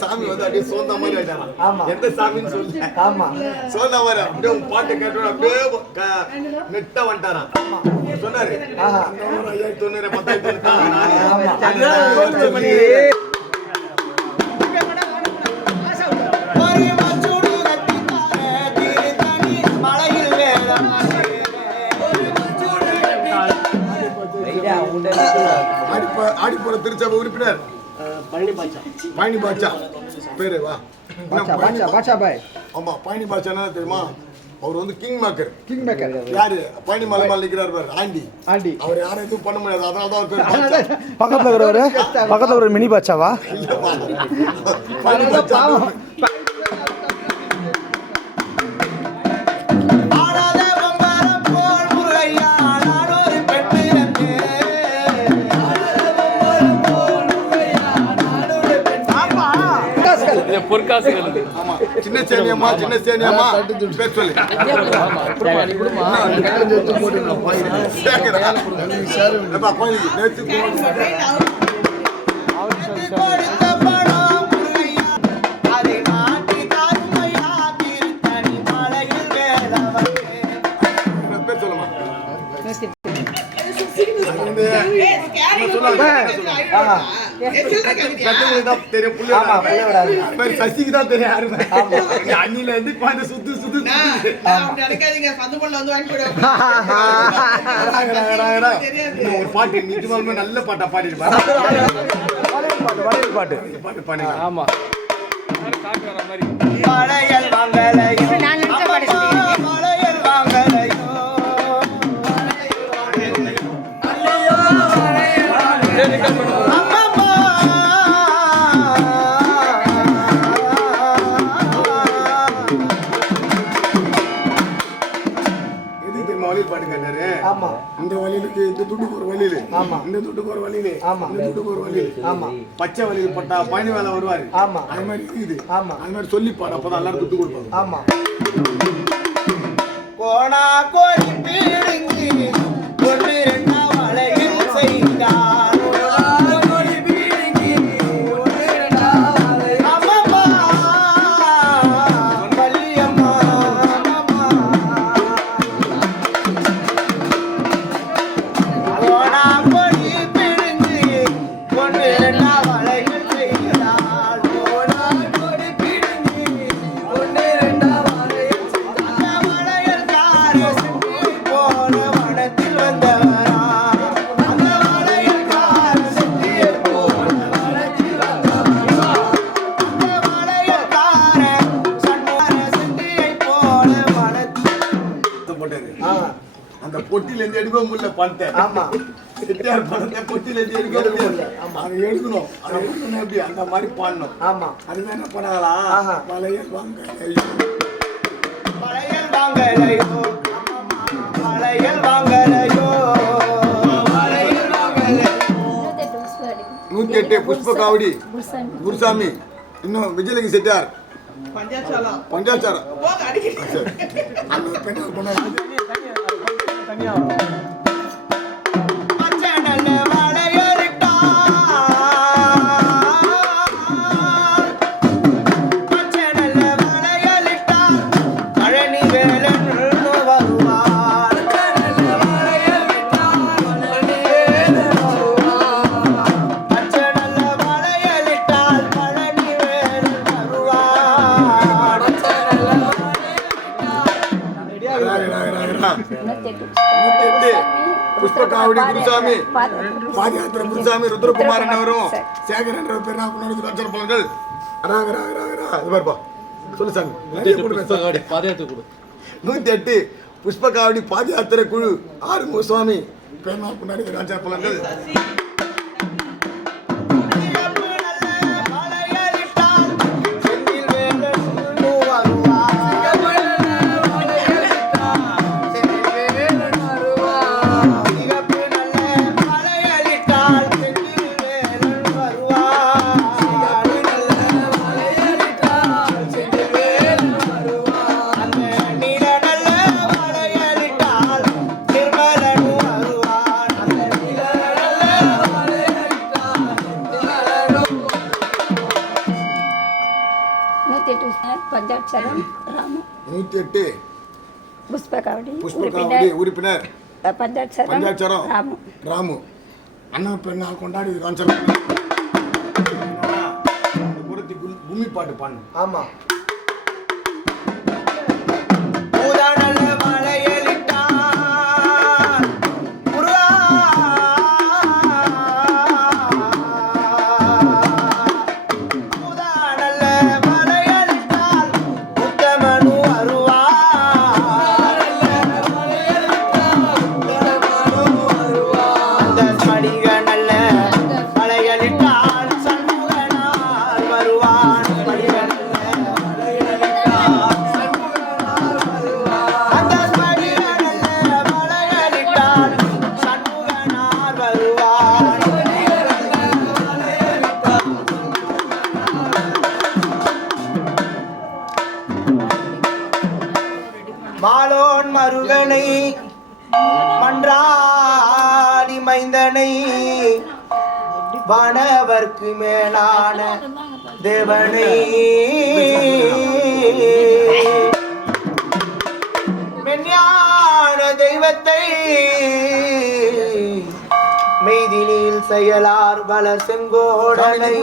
சாமி வந்து அப்படியே சோந்த மாதிரி ஆயிட்டாங்க. எந்த சாமின்னு சொல்ல சோந்த மாதிரி அப்படியே பாட்டு கேட்டு அப்படியே நெட்டா வந்துட்டாராம். சொன்னாரு 1000 ஆடிப்போற திருச்சபை உறுப்பினர் பழனி பாட்சா பேரு வா பாட்சா பாய். ஆமா பழனி பாட்சா என்ன தெரியுமா? அவர் வந்து கிங் மேக்கர். யாரு? பழனி மலை மேல நிக்கிறாரு பாரு, ஆண்டி. அவர் யாரும் எதுவும் பண்ண முடியாது. அதனால தான் பக்கத்துல ஒரு மினி பாட்சாவா? சின்ன சேனியம்மா பேர் சொல்லு. சசிக்குதான் தெரியும். அண்ணில இருந்து சுத்து பாட்டு நிஜமாலுமே நல்ல பாட்டா பாடிருப்பாரு. பாட்டு பாடு. ஆமா இந்த வழியிலுக்கு இந்த துட்டுக்கு ஒரு வழியில, இந்த துட்டுக்கு ஒரு வழியில, இந்த துட்டுக்கு ஒரு வழியில, பச்சை வழியில் பட்டா பயணி வேலை வருவாரு. அது மாதிரி இருக்குது. அது மாதிரி சொல்லி பாடு, அப்பதான் எல்லாரும் துட்டு கொடுப்பாங்க. கோணா கோரி பீடுங்கி ஒன்று ரெண்டா வளையில் செய்தார். அந்த பொட்டில இருந்து எடுக்க முடியல பணத்தை. செட்டியார் பணத்தை பொட்டில இருந்து எடுக்க முடியல. அதை எடுக்கணும். அதை எடுக்கணும் எப்படி அந்த மாதிரி பாடணும். அதுதான் என்ன பண்ணாங்களா? வளையல் வாங்கலையோ வளையல் வாங்கலையோ 108 புஷ்ப காவடி குருசாமி. இன்னும் விஜயலட்சுமி செட்டியார் பஞ்சாச்சாரம் புஷ்பகாவடி குருசாமி, பாதயாத்திரை குருசாமி, ருத்ரகுமாரன் அவரும் சேகர் என்ற பேர் காட்சல் பலன்கள். சொல்லு சாமி. 108 புஷ்பகாவடி பாதயாத்திரை குழு ஆறுமுக சுவாமி பேர் காட்சல் பலன்கள். 108 பஞ்சாட்சரம் ராமு 108 புஷ்பகாவடி புஷ்பகாவடி உறுப்பினர் பஞ்சாட்சரம் ராமு ராமு அண்ணா பெருநாள் கொண்டாடி கான்சர்ட் குருத்தி கும்மி பாட்டு பாடு. ஆமா மாலோன் மருகனை மன்றாடி மைந்தனை வானவர்க்கு மேலான தேவனை மெஞ்ஞான தெய்வத்தை மெய்தினில் செயலார் வளர் செங்கோடனை